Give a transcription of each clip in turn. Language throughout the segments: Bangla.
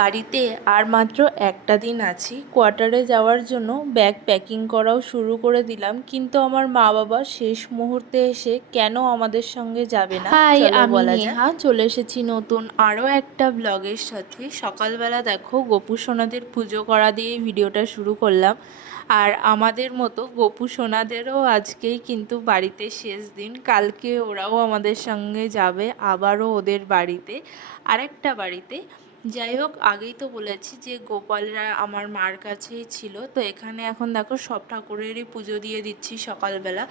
বাড়িতে আর মাত্র একটা দিন আছি। কোয়ার্টারে যাওয়ার জন্য ব্যাগ প্যাকিং করাও শুরু করে দিলাম কিন্তু আমার মা বাবা শেষ মুহূর্তে এসে কেন আমাদের সঙ্গে যাবে না? হাই আমি নেহা। চলে এসেছি নতুন আরও একটা ব্লগের সাথে। সকালবেলা দেখো গোপু সোনাদের পুজো করা দিয়ে ভিডিওটা শুরু করলাম। আর আমাদের মতো গোপু সোনাদেরও আজকেই কিন্তু বাড়িতে শেষ দিন। কালকে ওরাও আমাদের সঙ্গে যাবে আবারও ওদের বাড়িতে আরেকটা বাড়িতে। যাই হোক, আগেই তো বলেছি যে গোপালরা আমার মার কাছেই ছিল। তো এখানে এখন দেখো সব ঠাকুরেরই পুজো দিয়ে দিচ্ছি সকালবেলা।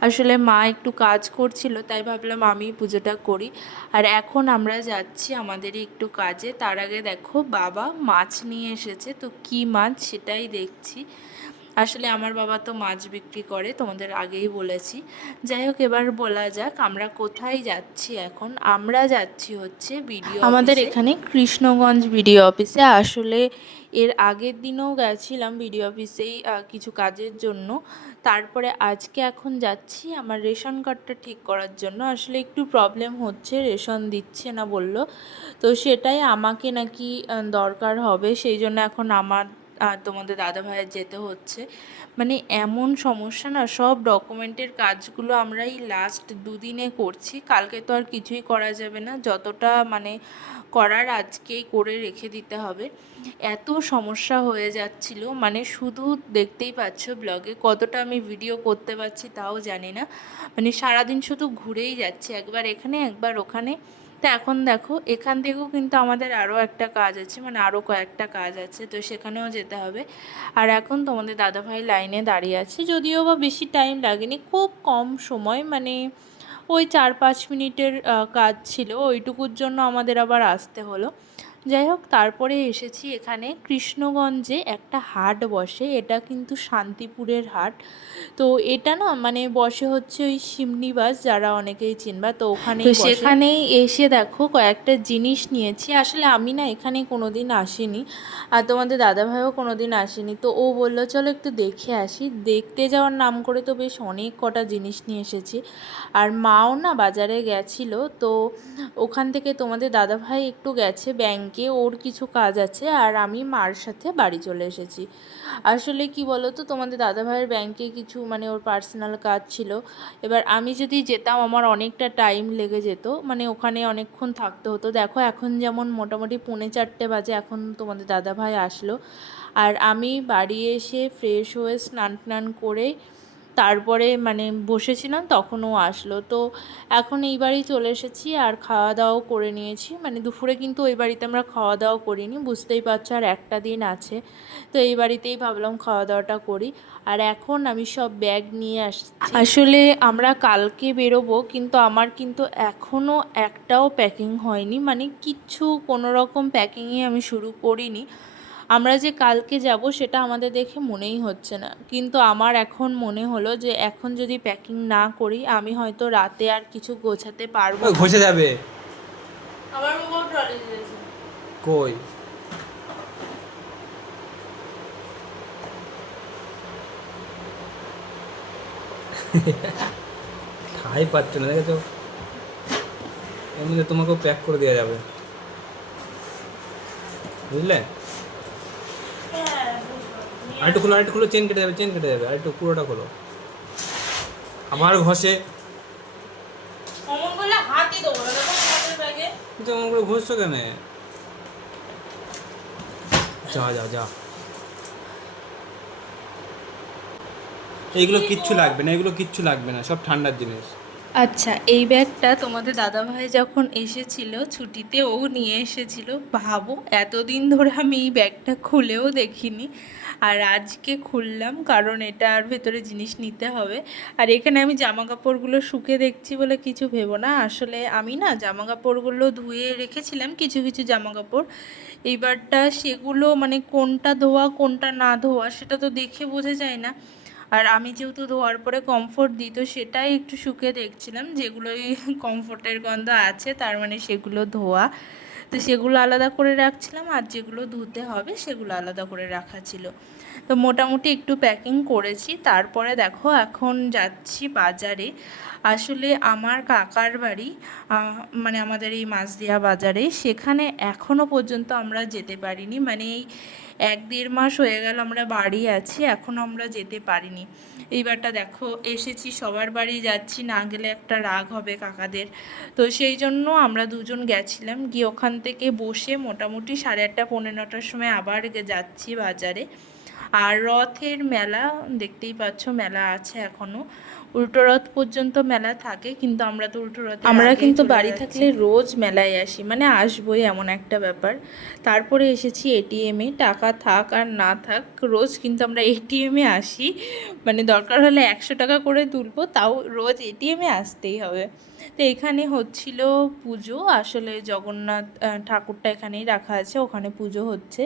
আসলে মা একটু কাজ করছিল, তাই ভাবলাম আমি পুজোটা করি। আর এখন আমরা যাচ্ছি আমাদেরই একটু কাজে। তার আগে দেখো বাবা মাছ নিয়ে এসেছে। তো কি মাছ সেটাই দেখছি। আসলে আমার বাবা তো মাছ বিক্রি করে তোমাদের আগেই বলেছি। যাই হোক এবার বলা যাক আমরা কোথায় যাচ্ছি এখন। আমরা যাচ্ছি হচ্ছে বিডিও আমাদের এখানে কৃষ্ণগঞ্জ বিডিও অফিসে। আসলে এর আগের দিনেও গেছিলাম বিডিও অফিসেই কিছু কাজের জন্য। তারপরে আজকে এখন যাচ্ছি আমার রেশন কার্ডটা ঠিক করার জন্য। আসলে একটু প্রবলেম হচ্ছে রেশন দিচ্ছে না বলল। তো সেটাই আমাকে নাকি দরকার হবে। সেই জন্য এখন আমার আর তোমাদের দাদা ভাইয়ের যেতে হচ্ছে। মানে এমন সমস্যা না, সব ডকুমেন্টের কাজগুলো আমরা এই লাস্ট দুদিনে করছি। কালকে তো আর কিছুই করা যাবে না, যতটা মানে করার আজকেই করে রেখে দিতে হবে। এত সমস্যা হয়ে যাচ্ছিল মানে শুধু দেখতেই পাচ্ছ ব্লগে কতটা আমি ভিডিও করতে পারছি তাও জানি না। মানে সারাদিন শুধু ঘুরেই যাচ্ছি, একবার এখানে, একবার ওখানে। তো এখন দেখো, এখান থেকেও কিন্তু আমাদের আরও একটা কাজ আছে মানে আরও কয়েকটা কাজ আছে, তো সেখানেও যেতে হবে। আর এখন তোমাদের দাদাভাই লাইনে দাঁড়িয়ে আছে, যদিও বা বেশি টাইম লাগেনি, খুব কম সময় মানে ওই চার পাঁচ মিনিটের কাজ ছিল, ওইটুকুর জন্য আমাদের আবার আসতে হলো। যাই হোক তারপরে এসেছি এখানে। কৃষ্ণগঞ্জে একটা হাট বসে এটা কিন্তু শান্তিপুরের হাট। তো এটা না মানে বসে হচ্ছে ওই সিমনিবাস যারা অনেকেই চিনবা তো ওখানে সেখানেই এসে দেখো কয়েকটা জিনিস নিয়েছি। আসলে আমি না এখানে কোনো দিন আসিনি আর তোমাদের দাদাভাইও কোনোদিন আসেনি। তো ও বলল চলো একটু দেখে আসি। দেখতে যাওয়ার নাম করে তো বেশ অনেক কটা জিনিস নিয়ে এসেছি। আর মাও না বাজারে গেছিল তো ওখান থেকে তোমাদের দাদাভাই একটু গেছে ব্যাংকে ওর কিছু কাজ আছে আর আমি মার সাথে বাড়ি চলে এসেছি। আসলে কি বলো তো তোমাদের দাদাভাইয়ের ব্যাংকে কিছু মানে ওর পার্সোনাল কাজ ছিল। এবার আমি যদি যেতাম, আমার অনেকটা টাইম লেগে যেত। মানে ওখানে অনেকক্ষণ থাকতে হতো। দেখো, এখন যেমন মোটামুটি পৌনে চারটে বাজে, এখন তোমাদের দাদাভাই আসলো। আর আমি বাড়ি এসে ফ্রেশ হয়ে স্নান টান করে তারপরে মানে বসেছিলাম তখন ও আসলো। তো এখন এই বাড়ি চলে এসেছি আর খাওয়া দাওয়াও করে নিয়েছি। মানে দুপুরে কিন্তু ওই বাড়িতে আমরা খাওয়া দাওয়া করিনি, বুঝতেই পারছ আর একটা দিন আছে। তো এই বাড়িতেই ভাবলাম খাওয়া দাওয়াটা করি। আর এখন আমি সব ব্যাগ নিয়ে আসছি। আসলে আমরা কালকে বেরোবো, কিন্তু আমার কিন্তু এখনও একটাও প্যাকিং হয়নি। মানে কিচ্ছু কোনো রকম প্যাকিংই আমি শুরু করিনি। আমরা যে কালকে যাব সেটা আমাদের দেখে মনেই হচ্ছে না। কিন্তু আমার এখন মনে হলো যে এখন যদি প্যাকিং না করি আমি হয়তো রাতে আর কিছু গোছাতে পারব ঘষে যাবে। আমার বাবা ট্রলি দিয়েছে কই? ঠাই পাচ্ছ না দেখেছ? মধ্যে তোমাকেও প্যাক করে দেওয়া যাবে। বুঝলে? আরেকটু খোলো আরেকটু খোলো চেন কেটে যাবে চেন কেটে যাবে আরেকটু পুরোটা খোলো। আবার ঘষে যেমন করে ঘষছো কেন? যা যা যা। এইগুলো কিচ্ছু লাগবে না এগুলো কিচ্ছু লাগবে না সব ঠান্ডার জিনিস। আচ্ছা এই ব্যাগটা তোমাদের দাদাভাই যখন এসেছিল ছুটিতে, ও নিয়ে এসেছিল। ভাবো, এতদিন ধরে আমি এই ব্যাগটা খুলেও দেখিনি। আর আজকে খুললাম, কারণ এটার ভেতরে জিনিস নিতে হবে। আর এখানে আমি জামা কাপড়গুলো শুকে দেখছি বলে কিছু ভেবো না। আসলে আমি না জামা কাপড়গুলো ধুয়ে রেখেছিলাম, কিছু কিছু জামা কাপড় এইবারটা সেগুলো মানে কোনটা ধোয়া, কোনটা না ধোয়া, সেটা তো দেখে বোঝা যায় না। আর আমি যেহেতু ধোয়ার পরে কমফোর্ট দিই, তো সেটাই একটু শুকে দেখছিলাম যেগুলোই কমফোর্টের গন্ধ আছে, তার মানে সেগুলো ধোয়া। তো সেগুলো আলাদা করে রাখছিলাম আর যেগুলো ধুতে হবে সেগুলো আলাদা করে রাখা ছিল। তো মোটামুটি একটু প্যাকিং করেছি। তারপরে দেখো এখন যাচ্ছি বাজারে। আসলে আমার কাকার বাড়ি মানে আমাদের এই মাছদিয়া বাজারে, সেখানে এখনও পর্যন্ত আমরা যেতে পারিনি। মানে এই এক দেড় মাস হয়ে গেল আমরা বাড়ি আছি, এখন আমরা যেতে পারিনি। এইবারটা দেখো, এসেছি, সবার বাড়ি যাচ্ছি, না গেলে একটা রাগ হবে কাকাদের। তো সেই জন্য আমরা দুজন গেছিলাম, গিয়ে ওখান থেকে বসে মোটামুটি সাড়ে আটটা, পৌনে নটার সময় আবার যাচ্ছি বাজারে। আর রথের মেলা দেখতেই পাচ্ছ মেলা আছে এখনও। উল্টো রথ পর্যন্ত মেলা থাকে কিন্তু আমরা তো উল্টো রথ আমরা কিন্তু বাড়ি থাকলে রোজ মেলায় আসি মানে আসবোই এমন একটা ব্যাপার। তারপরে এসেছি এটিএমে টাকা থাক আর না থাক রোজ কিন্তু আমরা এটিএমে আসি। মানে দরকার হলে একশো টাকা করে তুলবো তাও রোজ এটিএমে আসতেই হবে। তো এখানে হচ্ছিল পুজো আসলে জগন্নাথ ঠাকুরটা এখানেই রাখা আছে ওখানে পুজো হচ্ছে।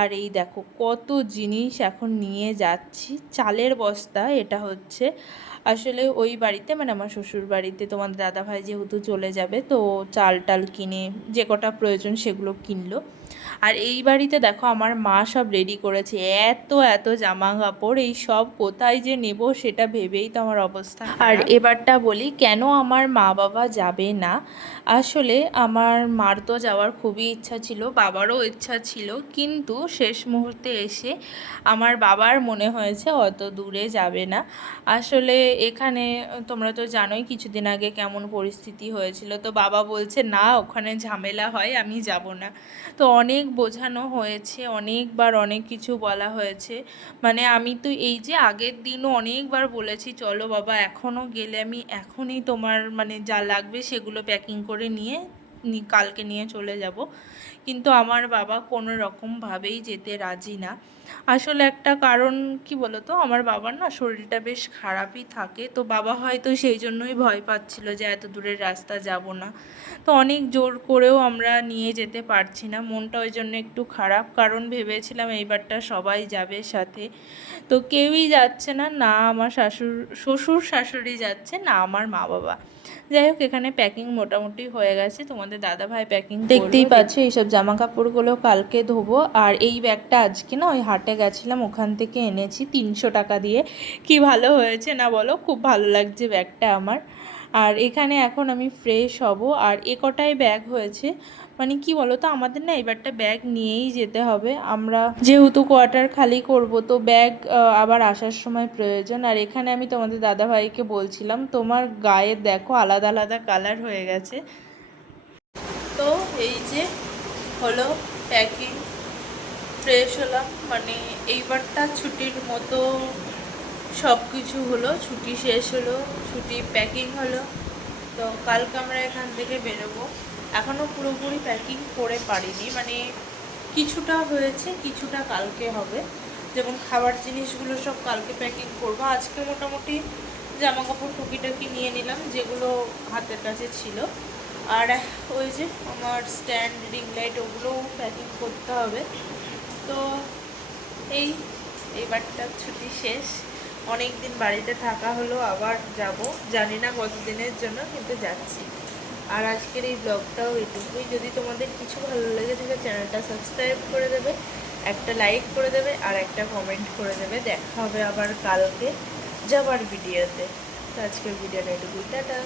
আর এই দেখো কত জিনিস এখন নিয়ে যাচ্ছি। চালের বস্তা, এটা হচ্ছে। আসলে ওই বাড়িতে মানে আমার শ্বশুর বাড়িতে তোমার দাদাভাই যেহেতু চলে যাবে, তো চাল টাল কিনে যে কটা প্রয়োজন সেগুলো কিনলো। আর এই বাড়িতে দেখো আমার মা সব রেডি করেছে। এত এত জামা কাপড় এই সব কোথায় যে নেব সেটা ভেবেই তো আমার অবস্থা আর এবারটা বলি, কেন আমার মা বাবা যাবে না? আসলে আমার মার তো যাওয়ার খুবই ইচ্ছা ছিল, বাবারও ইচ্ছা ছিল, কিন্তু শেষ মুহূর্তে এসে আমার বাবার মনে হয়েছে অত দূরে যাবে না। আসলে এখানে তোমরা তো জানোই কিছুদিন আগে কেমন পরিস্থিতি হয়েছিল। তো বাবা বলছে, না, ওখানে ঝামেলা হয়, আমি যাব না। তো অনেক বোঝানো হয়েছে, অনেকবার অনেক কিছু বলা হয়েছে। মানে আমি তো এই যে আগের দিনও অনেকবার বলেছি, চলো বাবা, এখনও গেলে আমি এখনই তোমার মানে যা লাগবে সেগুলো প্যাকিং করে নিয়ে কালকে নিয়ে চলে যাব। কিন্তু আমার বাবা কোনো রকমভাবেই যেতে রাজি না। আসলে একটা কারণ কি বলতো? আমার বাবার না শরীরটা বেশ খারাপই থাকে। তো বাবা হয়তো সেই জন্যই ভয় পাচ্ছিল যে এত দূরের রাস্তা যাব না। তো অনেক জোর করেও আমরা নিয়ে যেতে পারছি না। মনটা ওই জন্য একটু খারাপ। কারণ ভেবেছিলাম এইবারটা সবাই যাবে সাথে। তো কেউই যাচ্ছে না না আমার শাশুর শ্বশুর শাশুড়ি যাচ্ছে, না আমার মা বাবা যাই হোক, এখানে প্যাকিং মোটামুটি হয়ে গেছে। তোমাদের দাদা ভাই প্যাকিং দেখতেই পাচ্ছ, এইসব জামা কাপড়গুলো কালকে ধোবো। আর এই ব্যাগটা আজকে না, ওই হাটে গেছিলাম, ওখান থেকে এনেছি তিনশো টাকা দিয়ে। কি ভালো হয়েছে না বলো, খুব ভালো লাগছে ব্যাগটা আমার। আর এখানে এখন আমি ফ্রেশ হব। আর এ কটাই ব্যাগ হয়েছে? মানে কি বলো তো আমাদের না এবারটা ব্যাগ নিয়েই যেতে হবে। আমরা যেহেতু কোয়ার্টার খালি করব, তো ব্যাগ আবার আসার সময় প্রয়োজন। আর এখানে আমি তোমাদের দাদা ভাইকে বলছিলাম, তোমার গায়ে দেখো আলাদা আলাদা কালার হয়ে গেছে। তো এই যে হলো প্যাকিং ফ্রেশ হলাম। মানে এইবারটা ছুটির মতো সব কিছু হলো, ছুটি শেষ হলো, ছুটি প্যাকিং হলো। তো কালকে আমরা এখান থেকে বেরোবো। এখনও পুরোপুরি প্যাকিং করে পারিনি। মানে কিছুটা হয়েছে, কিছুটা কালকে হবে। যেমন খাবার জিনিসগুলো সব কালকে প্যাকিং করব। আজকে মোটামুটি জামা কাপড় টুকিটাকি নিয়ে নিলাম, যেগুলো হাতের কাছে ছিল। আর ওই যে আমার স্ট্যান্ড রিং লাইট ওগুলোও প্যাকিং করতে হবে। তো এই এইবারটা ছুটি শেষ। অনেক দিন বাড়িতে থাকা হলো, আবার যাব। জানি না কতদিনের জন্য, কিন্তু যাচ্ছি। আর আজকের এই ব্লগটাও এটুকুই। যদি তোমাদের কিছু ভালো লেগে থাকে, চ্যানেলটা সাবস্ক্রাইব করে দেবে, একটা লাইক করে দেবে, আর একটা কমেন্ট করে দেবে। দেখা হবে আবার কালকে যাবার ভিডিওতে তো। আজকের ভিডিওটা এটুকুই। টাটা।